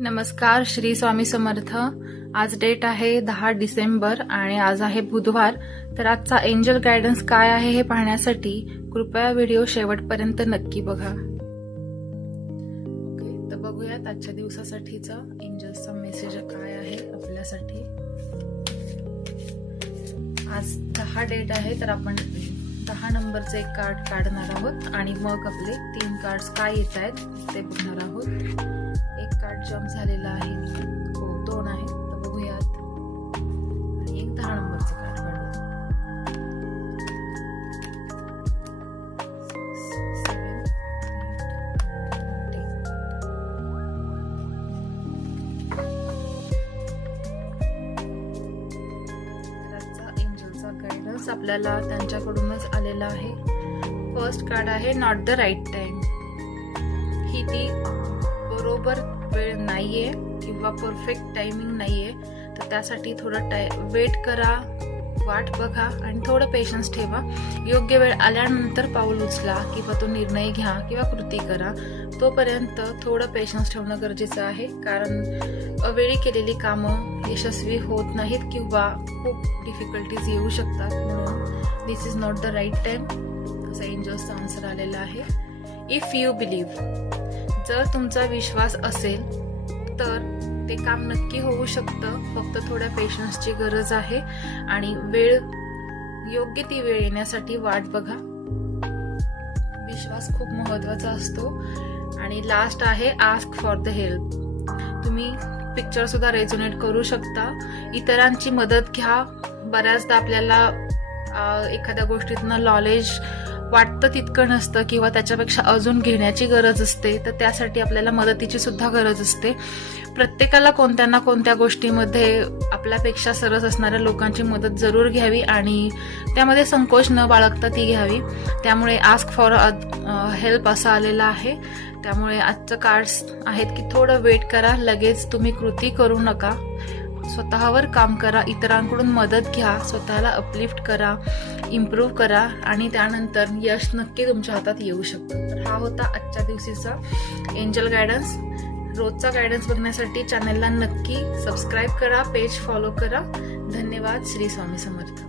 नमस्कार, श्री स्वामी समर्थ। आज डेट आहे 10 डिसेंबर आणि आज आहे बुधवार। तर आजचा एंजल गायडन्स काय आहे हे पाहण्यासाठी कृपया व्हिडिओ शेवटपर्यंत नक्की बघा। ओके, तर बघूयात आजच्या दिवसासाठीचा एंजल्सचा मेसेज काय आहे आपल्यासाठी। आज 10 डेट आहे, तर आपण 10 नंबरचे एक कार्ड काढणार आहोत आणि मग आपले 3 कार्ड्स काय येत आहेत ते बघणार आहोत। एक कार्ड जम्प झालेला आहे, हो 2 आहे, तर बघूयात। आणि एक 10 नंबरचे कार्ड काढू। 6, 7, 8, 10। आजचा एंजलचा गायडन्स आपल्याला त्यांच्याकडूनच आलेला आहे। फर्स्ट कार्ड आहे नॉट द राईट टाइम। ही ती बरोबर वेळ नाहीये किंवा परफेक्ट टायमिंग नाहीये, तर त्यासाठी थोडं वेट करा, वाट बघा आणि थोडं पेशन्स ठेवा। योग्य वेळ आल्यानंतर पाऊल उचला किंवा तो निर्णय घ्या किंवा कृती करा। तोपर्यंत थोडं पेशन्स ठेवणं गरजेचं आहे, कारण अवेळी केलेली कामं यशस्वी होत नाहीत किंवा खूप डिफिकल्टीज येऊ शकतात। म्हणून this is not the right time असं एंजल्सचा आन्सर आलेला आहे। इफ यू बिलीव्ह, जर तुमचा विश्वास असेल तर ते काम नक्की होऊ शकतं। फक्त थोड्या पेशन्सची गरज आहे आणि योग्य ती वेळ येण्यासाठी वाट बघा। विश्वास खूप महत्वाचा असतो। आणि लास्ट आहे आस्क फॉर द हेल्प। तुम्ही पिक्चर सुद्धा रेझोनेट करू शकता। इतरांची मदत घ्या। बऱ्याचदा आपल्याला एखाद्या गोष्टीतनं नॉलेज वाटतं तितकं नसतं किंवा त्याच्यापेक्षा अजून घेण्याची गरज असते, तर त्यासाठी आपल्याला मदतीची सुद्धा गरज असते। प्रत्येकाला कोणत्या ना कोणत्या गोष्टीमध्ये आपल्यापेक्षा सरस असणाऱ्या लोकांची मदत जरूर घ्यावी आणि त्यामध्ये संकोच न बाळगता ती घ्यावी। त्यामुळे आस्क फॉर हेल्प असं आलेलं आहे। त्यामुळे आजचं कार्ड्स आहेत की थोडं वेट करा, लगेच तुम्ही कृती करू नका। स्वतःवर काम करा, इतरांकडून मदत घ्या, स्वतःला अपलिफ्ट करा, इम्प्रूव्ह करा आणि त्यानंतर यश नक्की तुमच्या हातात येऊ शकतं। तर हा होता आजच्या दिवशीचा एंजल गायडन्स। रोजचा गायडन्स बघण्यासाठी चॅनलला नक्की सबस्क्राईब करा, पेज फॉलो करा। धन्यवाद। श्री स्वामी समर्थ।